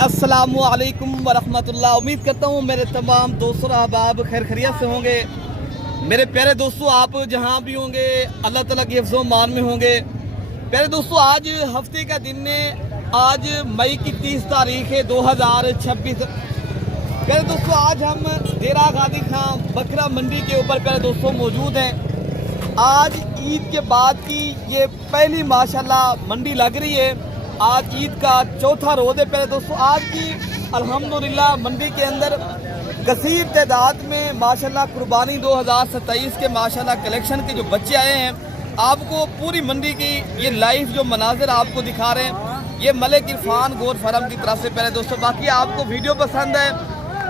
अस्सलामु अलैकुम वरहमतुल्लाह। उम्मीद करता हूँ मेरे तमाम दोस्तों अहबाब खैर खैरियत से होंगे। मेरे प्यारे दोस्तों, आप जहाँ भी होंगे अल्लाह ताला की हिफ्ज़ो मान में होंगे। प्यारे दोस्तों, आज हफ्ते का दिन है, आज मई की 30 तारीख है 2026। प्यारे दोस्तों, आज हम डेरा गाजी खान बकरा मंडी के ऊपर प्यारे दोस्तों मौजूद हैं। आज ईद के बाद की ये पहली माशाल्लाह मंडी लग रही है। आज ईद का चौथा रोज़ है प्यारे दोस्तों। आज की अल्हम्दुलिल्लाह मंडी के अंदर कसीर तादाद में माशाल्लाह कुर्बानी 2027 के माशाल्लाह कलेक्शन के जो बच्चे आए हैं, आपको पूरी मंडी की ये लाइव जो मनाजिर आपको दिखा रहे हैं, ये मलिक इरफान गोर फार्म की तरफ से प्यारे दोस्तों। बाकी आपको वीडियो पसंद है,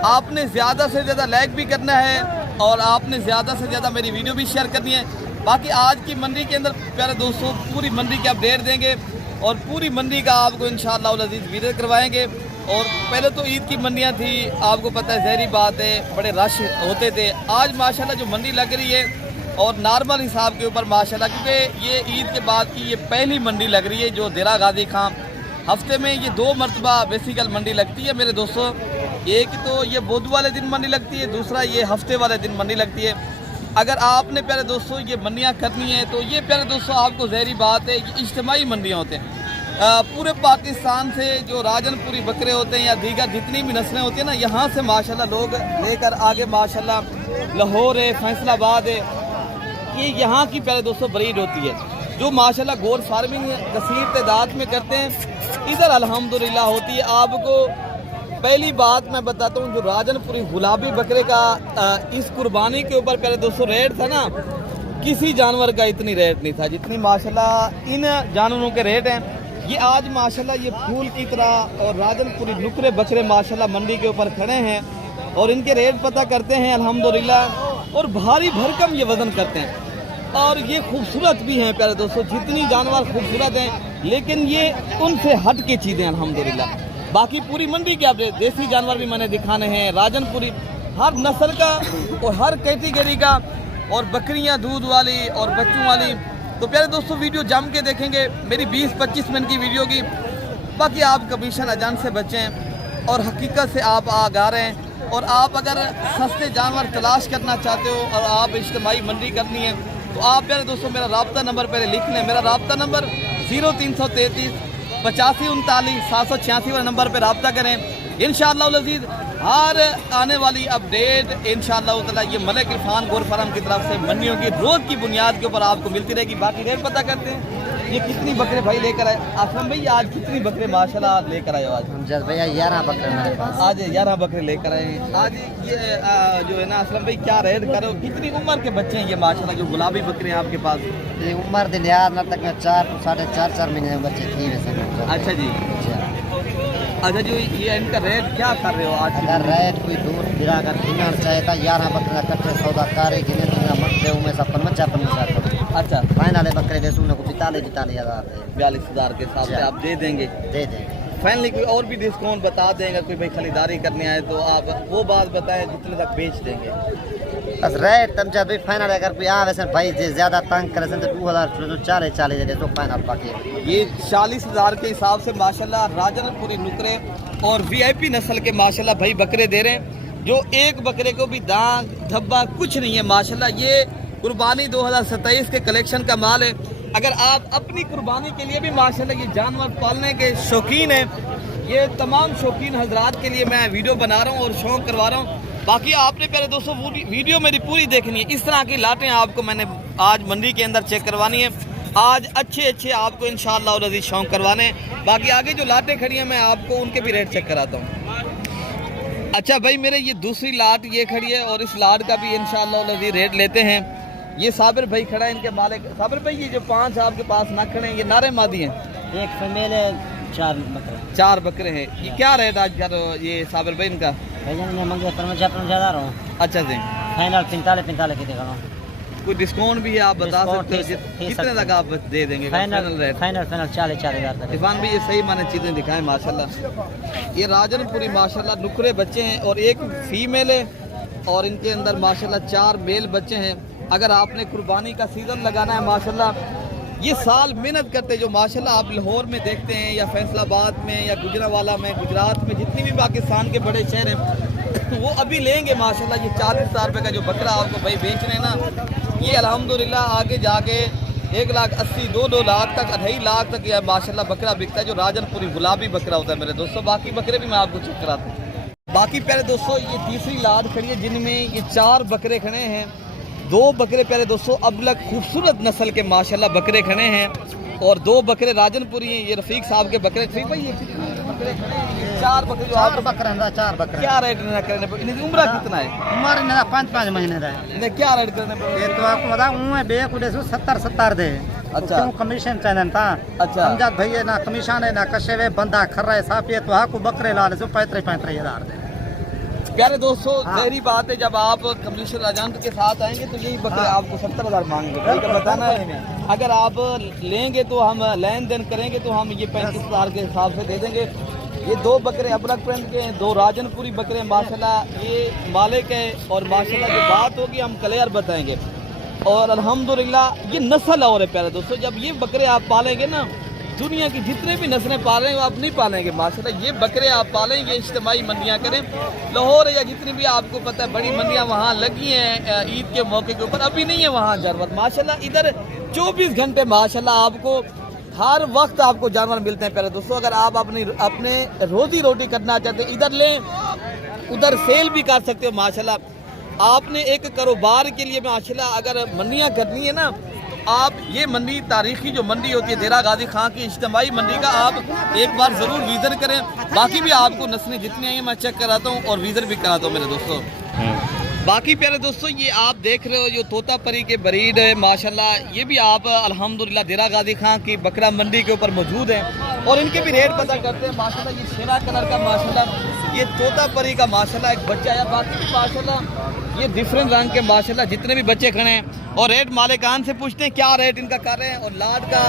आपने ज़्यादा से ज़्यादा लाइक भी करना है और आपने ज़्यादा से ज़्यादा मेरी वीडियो भी शेयर करनी है। बाकी आज की मंडी के अंदर प्यारे दोस्तों पूरी मंडी के अपडेट देंगे और पूरी मंडी का आपको इंशाअल्लाह अज़ीज़ वीडियो करवाएंगे। और पहले तो ईद की मंडियां थी, आपको पता है ज़हरी बात है, बड़े रश होते थे। आज माशाल्लाह जो मंडी लग रही है और नॉर्मल हिसाब के ऊपर माशाल्लाह, क्योंकि ये ईद के बाद की ये पहली मंडी लग रही है जो डेरा गाजी खान। हफ्ते में ये 2 मरतबा बेसिकल मंडी लगती है मेरे दोस्तों। एक तो ये बुध वाले दिन मंडी लगती है, दूसरा ये हफ्ते वाले दिन मंडी लगती है। अगर आपने प्यारे दोस्तों ये मंडियाँ करनी है तो ये प्यारे दोस्तों आपको ज़हरी बात है, ये इज्तिमाई मंडियाँ होते हैं। पूरे पाकिस्तान से जो राजनपुरी बकरे होते हैं या दीगर जितनी भी नस्लें होती हैं ना, यहाँ से माशाल्लाह लोग लेकर आगे माशाल्लाह लाहौर है, फैसलाबाद है, ये यहाँ की प्यारे दोस्तों ब्रीड होती है जो माशाल्लाह गोर फार्मिंग कसीर तादाद में करते हैं। इधर अल्हम्दुलिल्लाह होती है। आपको पहली बात मैं बताता हूँ, जो राजनपुरी गुलाबी बकरे का इस कुर्बानी के ऊपर प्यारे दोस्तों रेट था ना, किसी जानवर का इतनी रेट नहीं था जितनी माशाल्लाह इन जानवरों के रेट हैं। ये आज माशाल्लाह ये फूल की तरह और राजनपुरी नुकरे बकरे माशाल्लाह मंडी के ऊपर खड़े हैं और इनके रेट पता करते हैं अल्हम्दुलिल्लाह। और भारी भरकम ये वज़न करते हैं और ये खूबसूरत भी हैं प्यारे दोस्तों। जितनी जानवर खूबसूरत हैं लेकिन ये उनसे हट के चीज़ें अल्हम्दुलिल्लाह। बाकी पूरी मंडी के अपडेट, देसी जानवर भी मैंने दिखाने हैं, राजनपुरी हर नस्ल का और हर कैटेगरी का, और बकरियां दूध वाली और बच्चों वाली। तो प्यारे दोस्तों वीडियो जम के देखेंगे मेरी 20-25 मिनट की वीडियो की। बाकी आप कमीशन एजेंट से बचें और हकीकत से आप आगा रहे हैं। और आप अगर सस्ते जानवर तलाश करना चाहते हो और आप इज्तिमाई मंडी करनी है तो आप प्यारे दोस्तों मेरा राब्ता नंबर पहले लिख लें। मेरा राब्ता नंबर 0333 85 39 786 वाले नंबर पर रब्ता करें। इंशाअल्लाह अज़ीज़ हर आने वाली अपडेट इंशाअल्लाह ताला ये मलिक इरफान गोर फार्म की तरफ से मंडियों की रोज़ की बुनियाद के ऊपर आपको मिलती रहेगी। बाकी रेट पता करते हैं। ये कितनी बकरे भाई लेकर आए असलम भाई? आज कितनी बकरे माशाल्लाह लेकर आए हो? आज हमजद भैया 11 बकरे मेरे पास। आज 11 बकरे लेकर आए हैं। आज ये जो है ना असलम भाई क्या रेट करो, कितनी उम्र के बच्चे हैं ये माशाल्लाह जो गुलाबी बकरे हैं आपके पास? ये उम्र दिन यार न तक 4 साढ़े 4 महीने में बच्चे थी वैसे। अच्छा जी, अच्छा जो ये इनका रेट क्या कर रहे हो आज? अगर रेट कोई दूर फिरा कर गिनना चाहे तो 11 बकरे कट्टे सौदा कारे गिने मरते में सब 55 अच्छा फाइनल है बकरे बेचूं को 42 हज़ार 42,000 के हिसाब से आप दे देंगे? दे देंगे। फाइनली कोई और भी डिस्काउंट बता देंगे? कोई भाई खरीदारी करने आए तो आप वो बात बताएं जितने तक बेच देंगे। बस रेट तमचा भी फाइनल अगर कोई आ वैसे भाई ज़्यादा तंग करे तो 2000 40 तो फाइनल बाकी ये 40,000 के हिसाब से माशाल्लाह राजनपुरी नुकरे और वीआईपी नस्ल के माशाल्लाह भाई बकरे दे रहे हैं, जो एक बकरे को भी दाग धब्बा कुछ नहीं है माशाल्लाह। ये कुर्बानी 2027 के कलेक्शन का माल है। अगर आप अपनी कुर्बानी के लिए भी माशाल्लाह ये जानवर पालने के शौकीन हैं, ये तमाम शौकीन हजरात के लिए मैं वीडियो बना रहा हूँ और शौक करवा रहा हूँ। बाकी आपने प्यारे दोस्तों वीडियो मेरी पूरी देखनी है। इस तरह की लाटें आपको मैंने आज मंडी के अंदर चेक करवानी है। आज अच्छे आपको इंशाअल्लाह अज़ीज़ शौक करवाने हैं। बाकी आगे जो लाटें खड़ी हैं मैं आपको उनके भी रेट चेक कराता हूँ। अच्छा भाई, मेरे ये दूसरी लाट ये खड़ी है और इस लाट का भी इंशाअल्लाह अज़ीज़ रेट लेते हैं। ये साबिर भाई खड़ा है, इनके मालिक। साबिर भाई ये जो 5 आपके पास ना खड़े हैं ये नारे मादी हैं? एक फीमेल है, 4 बकरे हैं। ये क्या रेट आज कर ये साबिर भाई इनका? मंगे 55 अच्छा जी, फाइनल 45 की दिखा। कोई डिस्काउंट भी है आप बता सकते हो? कितने तक आप दे देंगे फाइनल रेट? फाइनल 40,000 इरफान भी ये सही माने चीज़ें दिखाएं माशाल्लाह। ये राजनपुरी माशाल्लाह नुकरे बच्चे हैं और एक फीमेल है और इनके अंदर माशाल्लाह 4 मेल बच्चे हैं। अगर आपने कुर्बानी का सीज़न लगाना है माशाल्लाह ये साल मेहनत करते जो माशाल्लाह आप लाहौर में देखते हैं या फैसलाबाद में या गुजरावाला में, गुजरात में, जितनी भी पाकिस्तान के बड़े शहर हैं वो अभी लेंगे माशाल्लाह। ये 40,000 रुपये का जो बकरा आपको भाई बेच रहे हैं ना, ये अल्हम्दुलिल्लाह आगे जाके 1,80,000 2 लाख तक 2.5 लाख तक यह माशाल्लाह बकरा बिकता है, जो राजनपुरी गुलाबी बकरा होता है मेरे दोस्तों। बाकी बकरे भी मैं आपको चेक कराता हूँ। बाकी प्यारे दोस्तों ये तीसरी लाद खड़ी है जिनमें ये 4 बकरे खड़े हैं। 2 बकरे प्यारे दोस्तों अबलग खूबसूरत नस्ल के माशाल्लाह बकरे खड़े हैं और 2 बकरे राजनपुरी हैं। ये रफीक साहब के बकरे। रफीक भाई ये कितने बकरे खड़े हैं? ये 4 बकरे जो आप 4 बकरे क्या रेट करने पर? इनकी उम्र कितना है? उम्र इनका 5 महीने का है। इन्हें क्या रेट करने पर? ये तो आपको बताऊँ बे कुछ 70 दे। अच्छा। क्यों कमीशन चैनल था? अच्छा। समझात भैया ना कमीशन है ना कशे वे बंदा खर रहे साफ ये तो आपको बकरे ला ले 35 हज़ार दे। प्यारे दोस्तों हाँ। गहरी बात है, जब आप कमिश्नर एजेंट के साथ आएंगे तो यही बकरे आपको 70,000 मांगेंगे। भाई का बताना है, अगर आप लेंगे तो हम लेन देन करेंगे तो हम ये 35,000 के हिसाब से दे देंगे। ये 2 बकरे अबरक प्रिंट के हैं, 2 राजनपुरी बकरे माशाल्लाह। ये मालिक है और माशाल्लाह जो बात होगी हम क्लियर बताएंगे। और अल्हम्दुलिल्लाह ये नस्ल और है प्यारे दोस्तों। जब ये बकरे आप पालेंगे ना, दुनिया की जितने भी नस्लें पाल रहे हैं वो आप नहीं पालेंगे माशाल्लाह। ये बकरे आप पालेंगे, इज्तिमाई मंडियाँ करें। लाहौर या जितनी भी आपको पता है बड़ी मंडियाँ वहाँ लगी हैं ईद के मौके के ऊपर, अभी नहीं है वहाँ जानवर माशाल्लाह। इधर 24 घंटे माशाल्लाह आपको हर वक्त आपको जानवर मिलते हैं प्यारे दोस्तों। अगर आप अपने रोजी रोटी करना चाहते हैं इधर लें, उधर सेल भी कर सकते हो माशाल्लाह। आपने एक कारोबार के लिए माशाल्लाह अगर मंडियाँ करनी है ना, आप ये मंडी तारीखी जो मंडी होती है देरा गाजी खां की इज्तिमाई मंडी का आप एक बार ज़रूर विज़िट करें। बाकी भी आपको नस्लें जितनी आई हैं मैं चेक कराता हूँ और विज़िट भी कराता हूँ मेरे दोस्तों। बाकी प्यारे दोस्तों ये आप देख रहे हो जो तोता परी के ब्रीड है माशाल्लाह, ये भी आप अल्हम्दुलिल्लाह देरा गाजी खां की बकरा मंडी के ऊपर मौजूद हैं और इनके भी रेट पता करते हैं माशाल्लाह। ये शेरा कलर का माशाल्लाह, ये तोता परी का माशाल्लाह एक बच्चा है। बाकी भी माशाल्लाह ये डिफरेंट रंग के माशाल्लाह जितने भी बच्चे खड़े हैं। और रेट मालिकान से पूछते हैं क्या रेट इनका कर रहे हैं और लाड का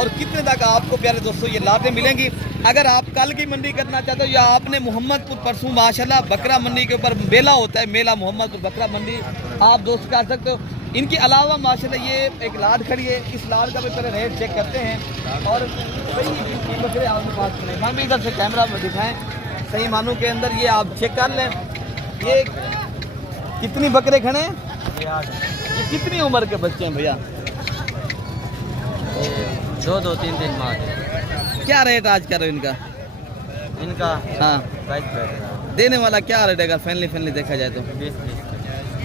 और कितने तक आपको प्यारे दोस्तों ये लादें मिलेंगी। अगर आप कल की मंडी करना चाहते हो या आपने मोहम्मदपुर परसों माशाल्लाह बकरा मंडी के ऊपर मेला होता है, मेला मोहम्मदपुर बकरा मंडी आप दोस्त कर सकते हो। इनके अलावा माशाल्लाह ये एक लाद खड़ी है, इस लाद का भी पहले रेट चेक करते हैं। और भाई बकरे आपके पास नहीं, हम इधर से कैमरा में दिखाएं सही मानों के अंदर ये आप चेक कर लें। ये कितनी बकरे खड़े हैं? ये कितनी उम्र के बच्चे हैं भैया? 2-3 माह। क्या रेट आज कर रहे हो इनका? हाँ 22 देने वाला क्या रेट है? फैमिली देखा जाए तो 20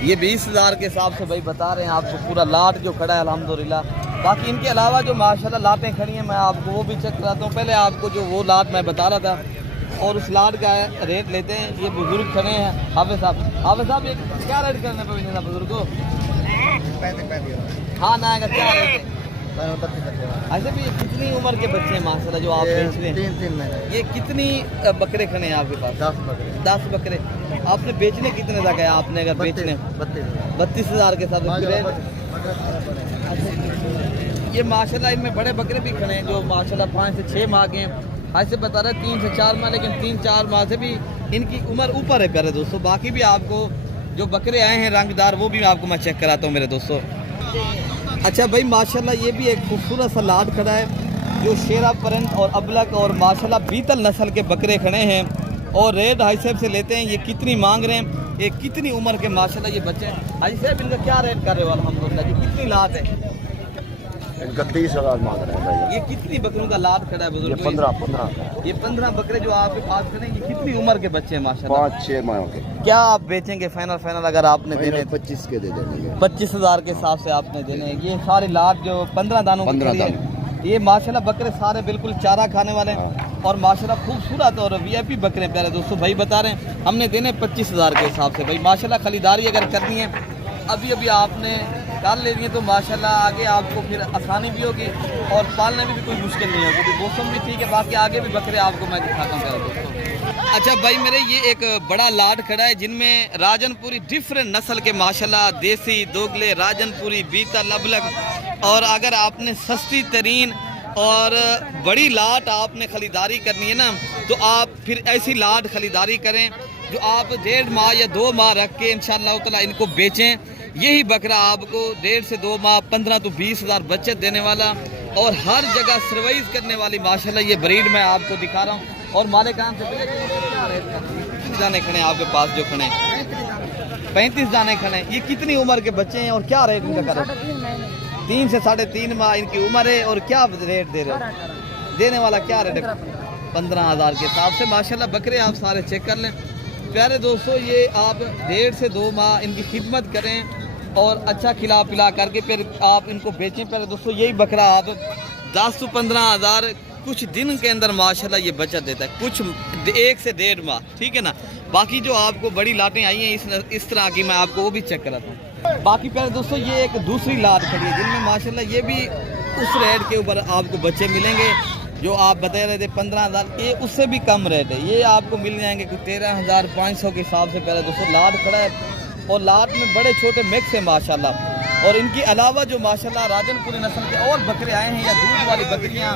ये 20,000 के हिसाब से भाई बता रहे हैं आपको पूरा लाट जो खड़ा है अल्हम्दुलिल्लाह। बाकी इनके अलावा जो माशाल्लाह लाटें खड़ी हैं मैं आपको वो भी चेक कराता हूँ। पहले आपको जो वो लाट मैं बता रहा था और उस लाट का रेट लेते हैं। ये बुजुर्ग खड़े हैं हाफिज साहब ये क्या रेट करने पर देना बुजुर्ग को? हाँ ना आएगा क्या रेट है? ऐसे भी कितनी उम्र के बच्चे हैं माशाल्लाह जो आप बेच रहे हैं? 3 महीने। ये कितनी बकरे खड़े हैं आपके पास? 10 बकरे। 10 बकरे। आपने बेचने कितने तक है? आपने अगर बेचने 32,000 के साथ ये माशाल्लाह इनमें बड़े बकरे भी खड़े हैं जो माशाल्लाह 5 से 6 माह के हैं। ऐसे बता रहे 3 से 4 माह, लेकिन 3-4 माह से भी इनकी उम्र ऊपर है प्यारे दोस्तों। बाकी भी आपको जो बकरे आए हैं रंगदार वो भी आपको मैं चेक कराता हूँ मेरे दोस्तों। अच्छा भाई माशाल्लाह ये भी एक खूबसूरत सा लाट खड़ा है जो शेरा परंत और अबलक और माशाल्लाह बीतल नस्ल के बकरे खड़े हैं और रेट हाई साहब से लेते हैं। ये कितनी मांग रहे हैं, ये कितनी उम्र के माशाल्लाह ये बच्चे हैं? हाई साहब इनका क्या रेट कर रहे हो अल्हम्दुलिल्लाह जी? कितनी लाट है इनका? 30,000 मांग रहे हैं भाई। ये कितनी बकरों का लाट खड़ा है बुजुर्ग? 15 ये 15 बकरे जो आपके पास खड़े हैं ये कितनी उम्र के बच्चे हैं माशाल्लाह? 5-6 माह के। क्या आप बेचेंगे फाइनल अगर आपने देने? 25 के दे देंगे। 25,000 के हिसाब से आपने देने हैं। ये सारे लाट जो 15 दानों की 15 खड़ी है, ये माशाल्लाह बकरे सारे बिल्कुल चारा खाने वाले हैं और माशाल्लाह खूबसूरत और वीआईपी बकरे प्यारे दोस्तों। भाई बता रहे हैं हमने देने 25,000 के हिसाब से। भाई माशाल्लाह खरीदारी अगर करनी है अभी आपने कर लेनी है तो माशाल्लाह आगे आपको फिर आसानी भी होगी और पालने में भी कोई मुश्किल नहीं होगी क्योंकि मौसम भी ठीक है। बाकी आगे भी बकरे आपको मैं दिखाता हूँ प्यारे दोस्तों। अच्छा भाई मेरे ये एक बड़ा लाट खड़ा है जिनमें राजनपुरी डिफरेंट नस्ल के माशाल्लाह देसी दोगले राजनपुरी बीतल अबलग। और अगर आपने सस्ती तरीन और बड़ी लाट आपने खरीदारी करनी है ना तो आप फिर ऐसी लाट खरीदारी करें जो आप 1.5 माह या 2 माह रख के इंशाअल्लाह ताला इनको बेचें। यही बकरा आपको 1.5 से 2 माह 15 तो 20,000 बचत देने वाला और हर जगह सर्वाइव करने वाली माशाल्लाह ये ब्रीड मैं आपको दिखा रहा हूँ। और माले काम से कितने दाने खड़े आपके पास जो खड़े 35 दाने खड़े। ये कितनी उम्र के बच्चे हैं और क्या रेट इनका कर रहे हैं? 3 से 3.5 माह इनकी उम्र है। और क्या रेट दे रहे हो? देने वाला क्या रेट है? 15,000 के हिसाब से माशाल्लाह बकरे आप सारे चेक कर लें। प्यारे दोस्तों, ये आप 1.5 से 2 माह इनकी खिदमत करें और अच्छा खिला पिला करके फिर आप इनको बेचें। प्यारे दोस्तों, यही बकरा आप 10 से 15,000 कुछ दिन के अंदर माशाल्लाह ये बचत देता है, कुछ 1 से 1.5 माह, ठीक है ना। बाकी जो आपको बड़ी लाटें आई हैं इस तरह की मैं आपको वो भी चेक कराता हूँ। बाकी प्यारे दोस्तों, ये एक दूसरी लाट खड़ी है जिनमें माशाल्लाह ये भी उस रेट के ऊपर आपको बच्चे मिलेंगे जो आप बता रहे थे 15,000, ये उससे भी कम रेट है। ये आपको मिल जाएंगे कुछ 13,500 के हिसाब से। पहले दोस्तों लाट खड़ा है और लाट में बड़े छोटे मिक्स है माशाल्लाह। और इनके अलावा जो माशाल्लाह राजनपुरी नस्ल के और बकरे आए हैं या दूध वाली बकरियां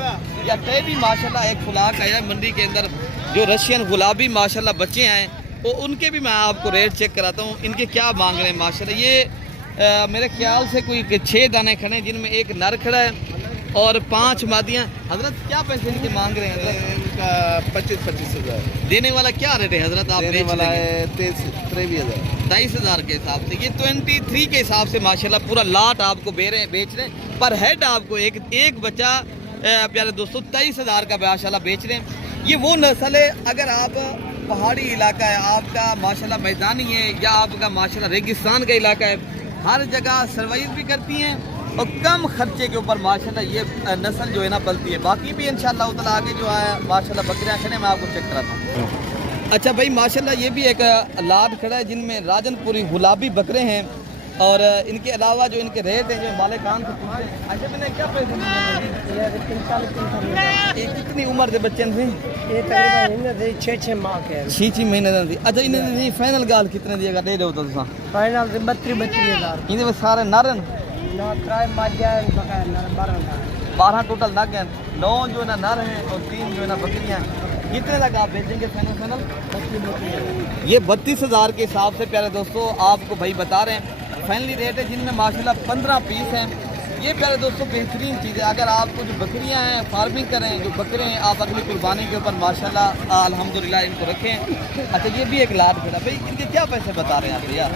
या कई भी माशाल्लाह एक खुलाक आया है मंडी के अंदर जो रशियन गुलाबी माशाल्लाह बच्चे आए, तो उनके भी मैं आपको रेट चेक कराता हूँ। इनके क्या मांग रहे हैं माशाल्लाह। ये मेरे ख्याल से कोई 6 दाने खड़े हैं जिनमें एक नर खड़ा है और 5 मादियाँ। हजरत क्या पैसे इनके मांग रहे हैं? हजरत इनका 25 हज़ार। देने वाला क्या रेट है हजरत? आप देने वाला है 23,000 के हिसाब से। ये 23 के हिसाब से माशाल्लाह पूरा लाट आपको बेच रहे हैं। पर हेड आपको एक बच्चा प्यारे दोस्तों 23,000 का माशाल्लाह बेच रहे हैं। ये वो नस्ल है, अगर आप पहाड़ी इलाका है आपका माशाल्लाह, मैदानी है या आपका माशाल्लाह रेगिस्तान का इलाका है, हर जगह सर्वाइव भी करती हैं और कम खर्चे के ऊपर माशाल्लाह ये नस्ल जो है ना पलती है। बाकी भी इंशाल्लाह ताला आगे जो है माशाल्लाह बकरियां खड़े मैं आपको चेक कराता हूँ। अच्छा भाई माशाल्लाह ये भी एक लाट खड़ा है जिनमें राजनपुरी गुलाबी बकरे हैं और इनके अलावा जो इनके रेट हैं जो माले कान से पूछते हैं। अच्छा मैंने क्या पैसे ये कितनी उम्र के बच्चे थे? ये तकरीबन 6 माह के 6 महीने दी। अच्छा इन्हें फाइनल गाल कितने दिएगा दे दो तो फाइनल 32,000 इन्हें सारे नारन ना ट्राई माजिया 12 टोटल नग हैं, 9 जो है ना नर हैं और 3 जो है ना बकरियां। कितने तक आप बेचेंगे फाइनल? ये 32,000 के हिसाब से प्यारे दोस्तों आपको भाई बता रहे हैं फाइनली रेट है जिनमें माशाल्लाह 15 पीस हैं। ये प्यारे दोस्तों बेहतरीन चीज़ है। अगर आपको जो बकरियां हैं फार्मिंग करें, जो बकरे हैं आप अगली कुर्बानी के ऊपर माशाल्लाह अल्हम्दुलिल्लाह इनको रखें। अच्छा ये भी एक लाट खड़ा भाई, इनके क्या पैसे बता रहे हैं आप भैया?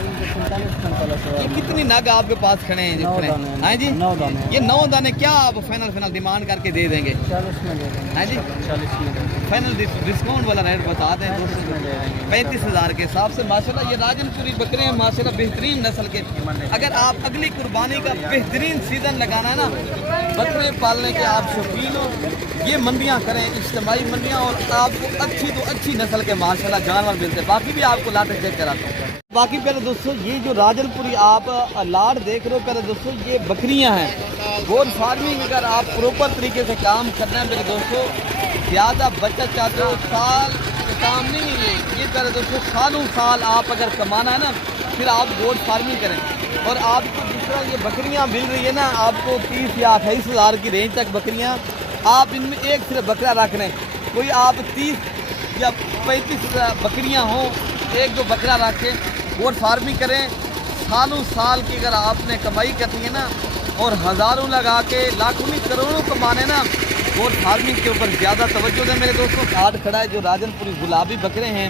ये कितनी नग आपके पास खड़े हैं जो खड़े हैं? हाँ जी 9 दाने। ये 9 दाने क्या आप फाइनल डिमांड करके दे देंगे? 40 में दे देंगे। हाँ जी 40 में दे देंगे। फाइनल डिस्काउंट वाला रेट बता दें 35,000 के हिसाब से। माशाल्लाह ये राजनपुरी बकरे हैं माशाल्लाह बेहतरीन नस्ल के। अगर आप अगली कुर्बानी का बेहतरीन सीजन लगाना है ना, बकरे पालने के आप शौकीन हो, ये मंडियाँ करें, इज्तिमाई मंडियाँ, और आपको अच्छी तो अच्छी नस्ल के माशाल्लाह जानवर मिलते हैं। बाकी भी आपको लाटे चेक कराता हूँ। बाकी प्यारे दोस्तों ये जो राजनपुरी आप लाट देख रहे हो प्यारे दोस्तों, ये बकरियां हैं। गोट फार्मिंग अगर आप प्रॉपर तरीके से काम करना है मेरे दोस्तों, ज़्यादा बचत चाहते हो, साल का काम नहीं है ये प्यारे दोस्तों, सालों साल आप अगर कमाना है ना फिर आप गोट फार्मिंग करें। और आपको जिस तरह ये बकरियां मिल रही है ना, आपको 30 या 28,000 की रेंज तक बकरियां, आप इनमें एक सिर्फ बकरा रख रहे हैं। कोई आप 30 या 35 बकरियां हों, एक दो बकरा रख के गोट फार्मिंग करें, सालों साल की अगर आपने कमाई करनी है ना, और हज़ारों लगा के लाखों नहीं करोड़ों कमाने ना, गोट फार्मिंग के ऊपर ज़्यादा तवज्जो दें मेरे दोस्तों। कार्ड खड़ा है जो राजनपुरी गुलाबी बकरे हैं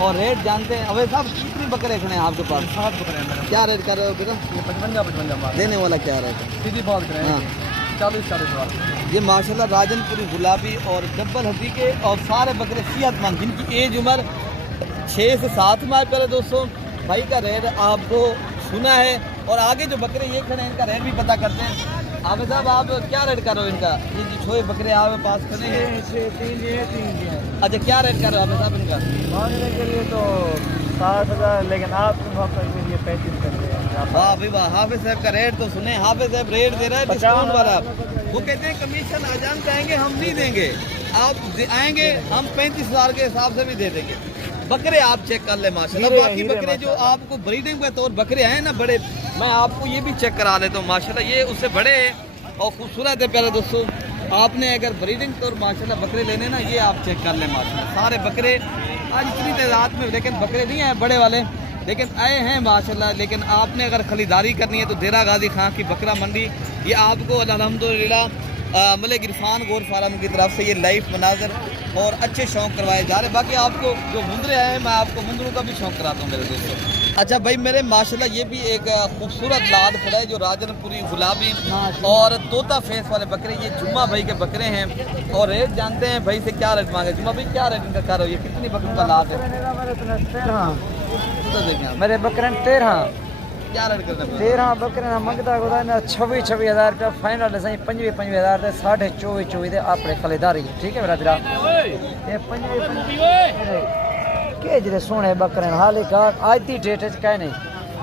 और रेट जानते हैं। अवैध साहब कितनी बकरे खड़े हैं आपके पास? 7 बकरे हैं मेरे। क्या रेट कर रहे हो बेटा? ये 55 देने वाला क्या रेट है? सीधी बात करें हाँ 40 ये माशाल्लाह राजनपुरी गुलाबी और डब्बल हड्डी के और सारे बकरे सेहतमंद जिनकी एज उम्र 6 से 7 माह पहले दोस्तों। भाई का रेट आपको सुना है और आगे जो बकरे ये खड़े हैं इनका रेट भी पता करते हैं। आमिर साहब आप क्या रेट कर रहे हो इनका? ये जो छोए बकरे आपके पास खड़े हैं, 3 अच्छा क्या रेट कर रहे हो आमिर साहब इनका? मांगने के लिए तो 7,000, लेकिन आप के लिए 35 कर रहे हैं। वाह भाई वाह, हाफिज साहब का रेट तो सुने। हाफिज साहब रेट दे रहा है डिस्काउंट वाला। वो कहते हैं कमीशन आजान चाहेंगे हम नहीं देंगे, आप आएंगे हम 35,000 के हिसाब से भी दे देंगे। बकरे आप चेक कर ले माशाल्लाह। बाकी बकरे जो आपको ब्रीडिंग के तौर बकरे हैं ना बड़े, मैं आपको ये भी चेक करा लेता हूँ माशाल्लाह। ये उससे बड़े हैं और खूबसूरत है प्यारे दोस्तों। आपने अगर ब्रीडिंग तौर माशाल्लाह बकरे लेने ना, ये आप चेक कर लें माशाल्लाह। सारे बकरे आज इतनी तादाद में, लेकिन बकरे नहीं हैं बड़े वाले, लेकिन आए हैं माशाल्लाह। लेकिन आपने अगर खरीदारी करनी है तो देरा गाजी खां की बकरा मंडी, ये आपको अल्हम्दुलिल्लाह मलिक इरफान गोट फार्म की तरफ से ये लाइव मनाजर और अच्छे शौक करवाए जा रहे हैं। बाकी आपको जो मुंदरे आए हैं, मैं आपको मुंदरों का भी शौक कराता हूँ मेरे दोस्तों। अच्छा भाई मेरे माशाल्लाह ये भी एक खूबसूरत लाल खड़ा है जो राजनपुरी गुलाबी और तोता फेस वाले बकरे, ये जुम्मा भाई के बकरे हैं। और रेट जानते हैं भाई से, क्या रेट मांगे जुम्मा भाई, क्या रेट इनका कर रहे हो, ये कितनी बकरों का लाभ है? मेरे बकरे 13 क्या रेट करते हैं? 13 बकरे मंगता 26 हज़ार रुपया फाइनल है, 25 हज़ार 24 अपने खरीदारी। ठीक है मेरा बिरा, ये 25 के जरे सोने बकरे हाले गाहक आज की डेट कह नहीं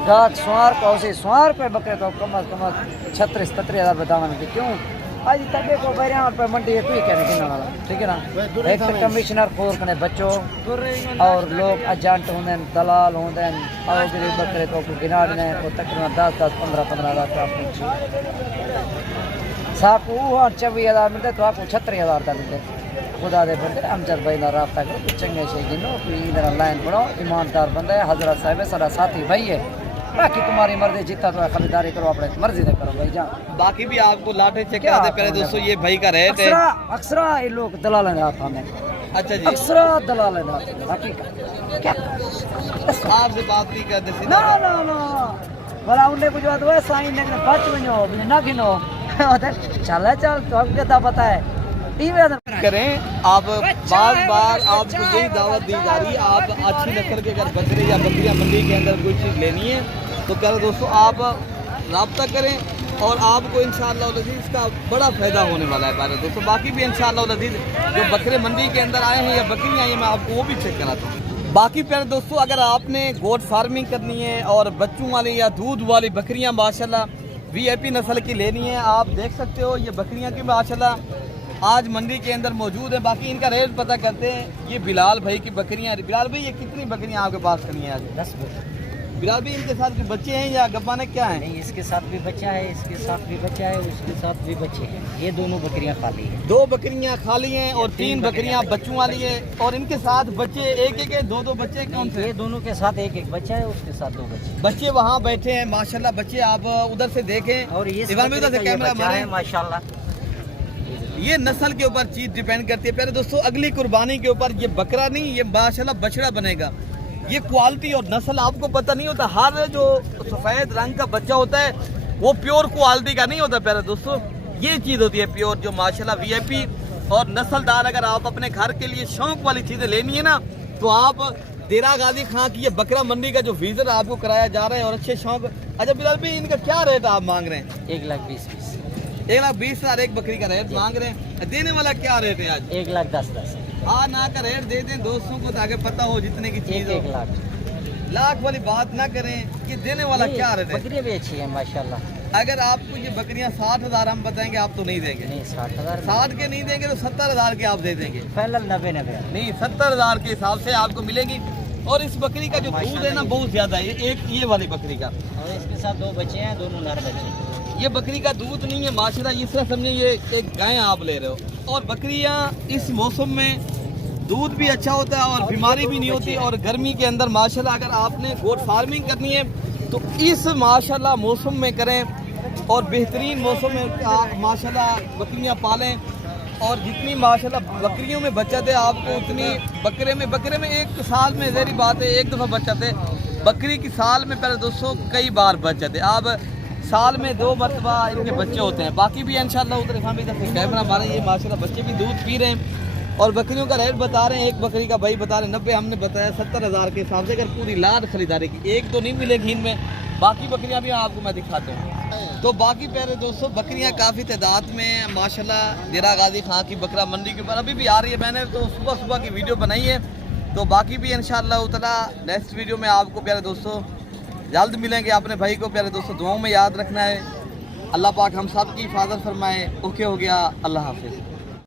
गाहक स्वार का उसी स्वार पे बकरे तो कम अज कम 36-37 हज़ार बतावन के क्यों आज तक को 12 रुपये मंडी है कोई कहने कितना वाला। ठीक है ना, एक तो कमिश्नर खोर कने बच्चों और लोग एजेंट होंगे दलाल होंगे और गरीब बकरे तो गिना देने तो तकरीबन 10-15 हज़ार रुपया साकू 24 हज़ार मिलते तो आपको 36 हज़ार का मिलते। खुदा दे बंदे अमजद भाई ना रब्ता करो, कुछ चंगे से गिनो, कोई इधर लाइन पढ़ो, ईमानदार बंदा है, हजरत साहब है, सारा साथी भाई है। बाकी तुम्हारी मर्जी, जितना तो खरीदारी करो अपने मर्जी से करो भाई जान। बाकी भी आपको लाटे चेक कराते पहले दोस्तों, ये भाई का रेट है। अक्सरा ये लोग दलाल हैं आप हमें। अच्छा जी, अक्सरा दलाल हैं बाकी क्या आपसे बात नहीं करते ना ना ना भला उन्हें कुछ बात हुआ साइन ने बच बनो ना गिनो चल चल तो हमको क्या पता है करें आप। बार आपको यही दावत दी जा रही है, आप अच्छी नस्ल के अगर बकरे या बकरियां मंडी के अंदर कोई चीज़ लेनी है तो प्यारे दोस्तों आप रब्ता करें और आपको इंशाअल्लाह लजीज इसका बड़ा फ़ायदा होने वाला है प्यारे दोस्तों। बाकी भी इंशाअल्लाह लजीज जो बकरे मंडी के अंदर आए हैं या बकरियाँ आई हैं, मैं आपको वो भी चेक कराता हूँ। बाकी प्यारे दोस्तों अगर आपने गोट फार्मिंग करनी है और बच्चों वाली या दूध वाली बकरियाँ माशाल्लाह VIP नस्ल की लेनी है, आप देख सकते हो ये बकरियाँ की माशाल्लाह आज मंडी के अंदर मौजूद है। बाकी इनका रेट पता करते हैं। ये बिलाल भाई की बकरियां, बिलाल भाई ये कितनी बकरियां आपके पास खड़ी हैं आज? 10 बकरे। बिलाल भाई इनके साथ के बच्चे हैं या गब्बाने क्या हैं? नहीं, इसके साथ भी बच्चा है, इसके साथ भी बच्चा है, उसके साथ भी बच्चे हैं। ये दोनों बकरियां खाली हैं, 2 बकरियां खाली हैं और 3 बकरियां बच्चों वाली है। और इनके साथ बच्चे एक है, 2 बच्चे कौन से? ये दोनों के साथ एक बच्चा है, उसके साथ 2 बच्चे। बच्चे वहाँ बैठे हैं माशाल्लाह, बच्चे आप उधर से देखें और ये उधर से कैमरा मारे माशाल्लाह। ये नस्ल के ऊपर चीज डिपेंड करती है प्यारे दोस्तों। अगली कुर्बानी के ऊपर ये बकरा नहीं, ये माशाल्लाह बछड़ा बनेगा। ये क्वालिटी और नस्ल आपको पता नहीं होता, हर जो सफ़ेद रंग का बच्चा होता है वो प्योर क्वालिटी का नहीं होता प्यारे दोस्तों। ये चीज़ होती है प्योर जो माशाल्लाह VIP और नस्लदार। अगर आप अपने घर के लिए शौक वाली चीज़ें लेनी है ना तो आप देरा गाजी खां की ये बकरा मंडी का जो विजिट आपको कराया जा रहा है और अच्छे शौक। अच्छा बिलाल भाई इनका क्या रेट आप मांग रहे हैं? 1,20,000 1,20,000 एक बकरी का रेट मांग रहे हैं। देने वाला क्या रेट है आज? 1,10,10 हाँ ना का रेट दे दें दोस्तों को ताकि पता हो जितने की चीज हो। 1 लाख लाख वाली बात ना करें। ये देने वाला क्या रेट है? बकरियां भी अच्छी है माशाल्लाह। अगर आपको ये बकरियां 60,000 हम बताएंगे आप तो नहीं देंगे? नहीं 60,000 60 के नहीं देंगे तो 70,000 के आप दे देंगे? पहले 90 नहीं 70,000 के हिसाब से आपको मिलेगी। और इस बकरी का जो दूध है ना बहुत ज्यादा है। एक ये वाली बकरी का और इसके साथ 2 बच्चे हैं, दोनों नर बच्चे। ये बकरी का दूध नहीं है माशाल्लाह, इस तरह समझे ये एक गाय आप ले रहे हो। और बकरियां इस मौसम में दूध भी अच्छा होता है और बीमारी भी नहीं होती। और गर्मी के अंदर माशाल्लाह अगर आपने गोट फार्मिंग करनी है तो इस माशाल्लाह मौसम में करें और बेहतरीन मौसम में आप माशाल्लाह बकरियां पालें। और जितनी माशाल्लाह बकरियों में बचत है आपको उतनी बकरे में एक साल में जहरी बात है एक दफ़ा बचत है। बकरी की साल में पहले दोस्तों कई बार बचत है। आप साल में 2 मरतबा इनके बच्चे होते हैं। बाकी भी इंशाल्लाह उधर कैमरा मारे ये माशाल्लाह बच्चे भी दूध पी रहे हैं। और बकरियों का रेट बता रहे हैं, एक बकरी का भाई बता रहे हैं 90, हमने बताया 70,000 के हिसाब से। अगर पूरी लाद खरीदारी की एक तो नहीं मिलेगी इनमें, बाकी बकरियां भी आपको मैं दिखाता हूँ। तो बाकी प्यारे दोस्तों बकरियां काफ़ी तादाद में माशाल्लाह देरा गाजी खां की बकरा मंडी के ऊपर अभी भी आ रही है। मैंने तो सुबह की वीडियो बनाई है। तो बाकी भी इंशाअल्लाह ताला नेक्स्ट वीडियो में आपको प्यारे दोस्तों जल्द मिलेंगे। अपने भाई को प्यारे दोस्तों दुआओं में याद रखना है। अल्लाह पाक हम सब की हिफाजत फरमाए। ओके हो गया, अल्लाह हाफिज़।